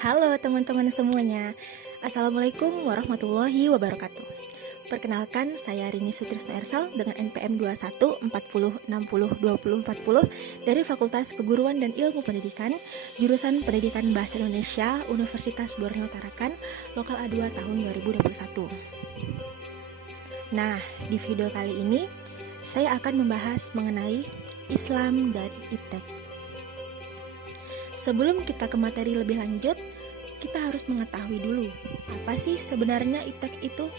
Halo teman-teman semuanya, Assalamualaikum warahmatullahi wabarakatuh. Perkenalkan, saya Rini Sutrisna Ersal dengan NPM 2140602040 dari Fakultas Keguruan dan Ilmu Pendidikan, Jurusan Pendidikan Bahasa Indonesia, Universitas Borneo Tarakan, Lokal A2 tahun 2021. Nah, di video kali ini saya akan membahas mengenai Islam dan Iptek. Sebelum kita ke materi lebih lanjut, kita harus mengetahui dulu apa sih sebenarnya Iptek itu.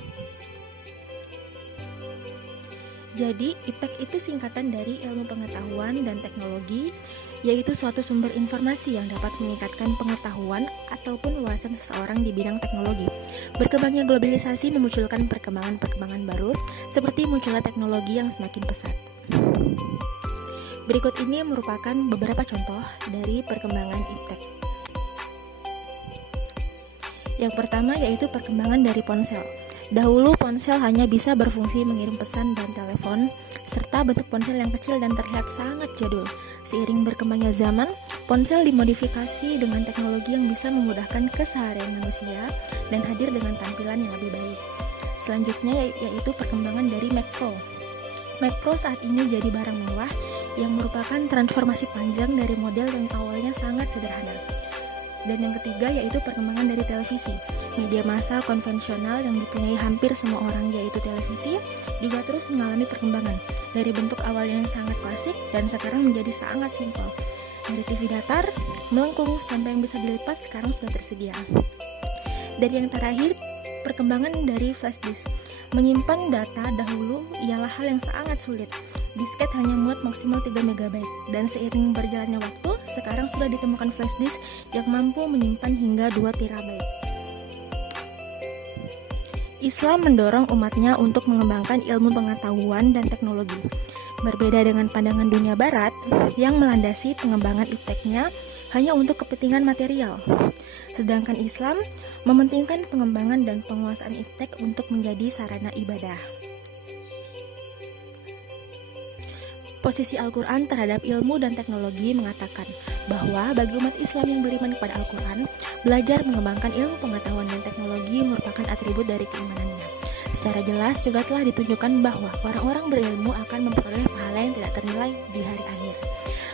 Jadi, Iptek itu singkatan dari Ilmu Pengetahuan dan Teknologi, yaitu suatu sumber informasi yang dapat meningkatkan pengetahuan ataupun wawasan seseorang di bidang teknologi. Berkembangnya globalisasi memunculkan perkembangan-perkembangan baru, seperti munculnya teknologi yang semakin pesat. Berikut ini merupakan beberapa contoh dari perkembangan Iptek. Yang pertama yaitu perkembangan dari ponsel. Dahulu ponsel hanya bisa berfungsi mengirim pesan dan telepon, serta bentuk ponsel yang kecil dan terlihat sangat jadul. Seiring berkembangnya zaman, ponsel dimodifikasi dengan teknologi yang bisa memudahkan keseharian manusia dan hadir dengan tampilan yang lebih baik. Selanjutnya yaitu perkembangan dari Mac Pro. Mac Pro saat ini jadi barang mewah yang merupakan transformasi panjang dari model yang awalnya sangat sederhana. Dan yang ketiga yaitu perkembangan dari televisi. Media massa konvensional yang dipunyai hampir semua orang yaitu televisi juga terus mengalami perkembangan dari bentuk awalnya yang sangat klasik dan sekarang menjadi sangat simpel. Dari TV datar, melengkung sampai yang bisa dilipat sekarang sudah tersedia. Dan yang terakhir, perkembangan dari flash disk. Menyimpan data dahulu ialah hal yang sangat sulit. Disket hanya muat maksimal 3 MB dan seiring berjalannya waktu, sekarang sudah ditemukan flash disk yang mampu menyimpan hingga 2 TB. Islam mendorong umatnya untuk mengembangkan ilmu pengetahuan dan teknologi. Berbeda dengan pandangan dunia barat yang melandasi pengembangan ipteknya hanya untuk kepentingan material. Sedangkan Islam mementingkan pengembangan dan penguasaan iptek untuk menjadi sarana ibadah. Posisi Al-Quran terhadap ilmu dan teknologi mengatakan bahwa bagi umat Islam yang beriman kepada Al-Quran, belajar mengembangkan ilmu pengetahuan dan teknologi merupakan atribut dari keimanannya. Secara jelas juga telah ditunjukkan bahwa orang-orang berilmu akan memperoleh pahala yang tidak ternilai di hari akhir.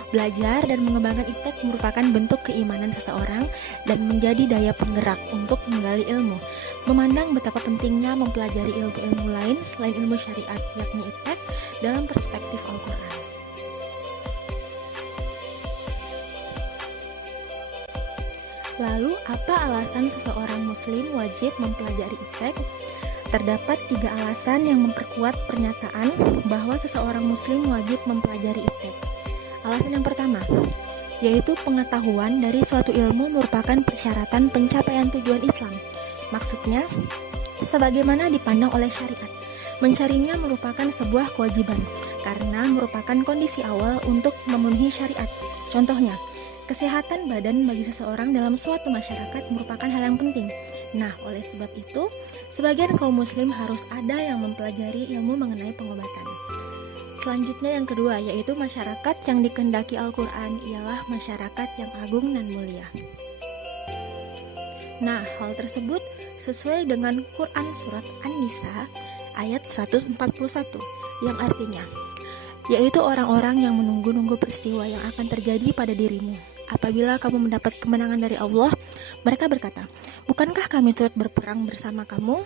Belajar dan mengembangkan iptek merupakan bentuk keimanan seseorang dan menjadi daya penggerak untuk menggali ilmu. Memandang betapa pentingnya mempelajari ilmu-ilmu lain selain ilmu syariat, yakni iptek, dalam perspektif Al-Quran. Lalu, apa alasan seseorang muslim wajib mempelajari iptek? Terdapat 3 alasan yang memperkuat pernyataan bahwa seseorang muslim wajib mempelajari iptek. Alasan yang pertama, yaitu pengetahuan dari suatu ilmu merupakan persyaratan pencapaian tujuan Islam. Maksudnya, sebagaimana dipandang oleh syariat, mencarinya merupakan sebuah kewajiban karena merupakan kondisi awal untuk memenuhi syariat. Contohnya, kesehatan badan bagi seseorang dalam suatu masyarakat merupakan hal yang penting. Nah, oleh sebab itu, sebagian kaum muslim harus ada yang mempelajari ilmu mengenai pengobatan. Selanjutnya yang kedua, yaitu masyarakat yang dikehendaki Al-Quran ialah masyarakat yang agung dan mulia. Nah, hal tersebut sesuai dengan Quran Surat An-Nisa ayat 141, yang artinya, yaitu orang-orang yang menunggu-nunggu peristiwa yang akan terjadi pada dirimu. Apabila kamu mendapat kemenangan dari Allah, mereka berkata, bukankah kami turut berperang bersama kamu?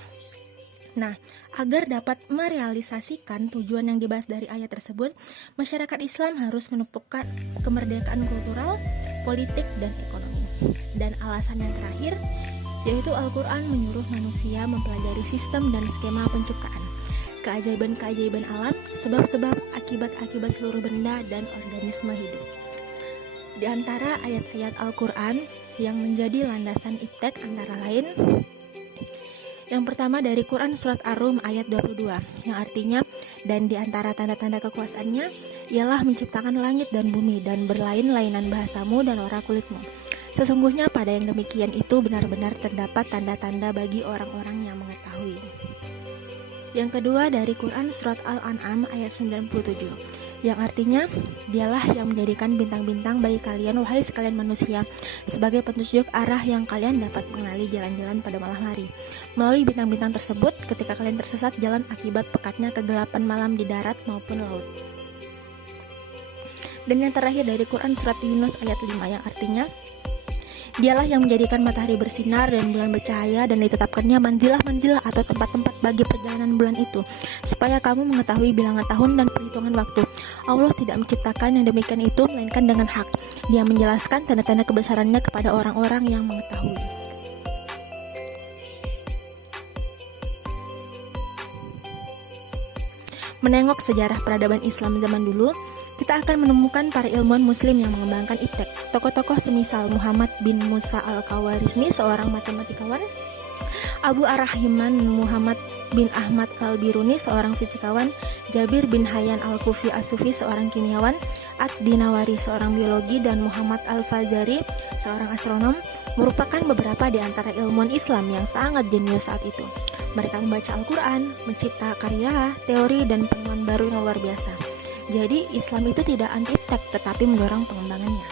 Nah, agar dapat merealisasikan tujuan yang dibahas dari ayat tersebut, masyarakat Islam harus menumpukan kemerdekaan kultural, politik, dan ekonomi. Dan alasan yang terakhir, yaitu Al-Quran menyuruh manusia mempelajari sistem dan skema penciptaan, keajaiban-keajaiban alam, sebab-sebab, akibat-akibat seluruh benda dan organisme hidup. Di antara ayat-ayat Al-Quran yang menjadi landasan iptek antara lain, yang pertama dari Quran Surat Ar-Rum ayat 22, yang artinya, dan di antara tanda-tanda kekuasaannya ialah menciptakan langit dan bumi dan berlain-lainan bahasamu dan warna kulitmu. Sesungguhnya pada yang demikian itu benar-benar terdapat tanda-tanda bagi orang-orang yang mengetahui. Yang kedua dari Quran Surat Al-An'am ayat 97, yang artinya dialah yang menjadikan bintang-bintang bagi kalian, wahai sekalian manusia, sebagai petunjuk arah yang kalian dapat mengenali jalan-jalan pada malam hari. Melalui bintang-bintang tersebut, ketika kalian tersesat jalan akibat pekatnya kegelapan malam di darat maupun laut. Dan yang terakhir dari Quran surat Yunus ayat 5 yang artinya dialah yang menjadikan matahari bersinar dan bulan bercahaya dan ditetapkannya manzilah-manzilah atau tempat-tempat bagi perjalanan bulan itu, supaya kamu mengetahui bilangan tahun dan perhitungan waktu. Allah tidak menciptakan yang demikian itu melainkan dengan hak. Dia menjelaskan tanda-tanda kebesarannya kepada orang-orang yang mengetahui. Menengok sejarah peradaban Islam zaman dulu, kita akan menemukan para ilmuwan muslim yang mengembangkan iptek. Tokoh-tokoh semisal Muhammad bin Musa al-Khawarizmi, seorang matematikawan, Abu Ar-Rahman Muhammad bin Ahmad al-Biruni, seorang fisikawan, Jabir bin Hayyan al-Kufi as-Sufi, seorang kimiawan, Ad-Dinawari, seorang biologi, dan Muhammad al-Fazari, seorang astronom, merupakan beberapa di antara ilmuwan Islam yang sangat jenius saat itu. Mereka membaca Al-Quran, mencipta karya, teori, dan penemuan baru yang luar biasa. Jadi Islam itu tidak anti iptek, tetapi mendorong pengembangannya.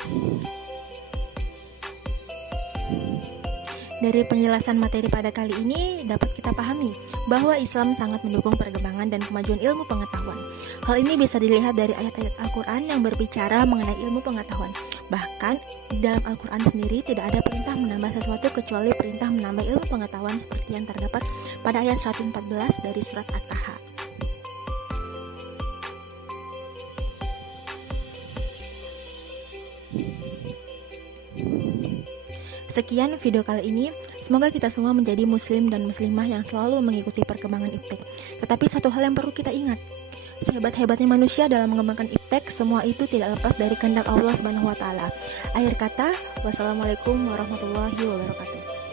Dari penjelasan materi pada kali ini dapat kita pahami bahwa Islam sangat mendukung perkembangan dan kemajuan ilmu pengetahuan. Hal ini bisa dilihat dari ayat-ayat Al-Quran yang berbicara mengenai ilmu pengetahuan. Bahkan dalam Al-Quran sendiri tidak ada perintah menambah sesuatu kecuali perintah menambah ilmu pengetahuan seperti yang terdapat pada ayat 114 dari surat At-Taha. Sekian video kali ini, semoga kita semua menjadi muslim dan muslimah yang selalu mengikuti perkembangan iptek. Tetapi satu hal yang perlu kita ingat, sehebat-hebatnya manusia dalam mengembangkan iptek, semua itu tidak lepas dari kehendak Allah Subhanahu wa Ta'ala. Akhir kata, wassalamualaikum warahmatullahi wabarakatuh.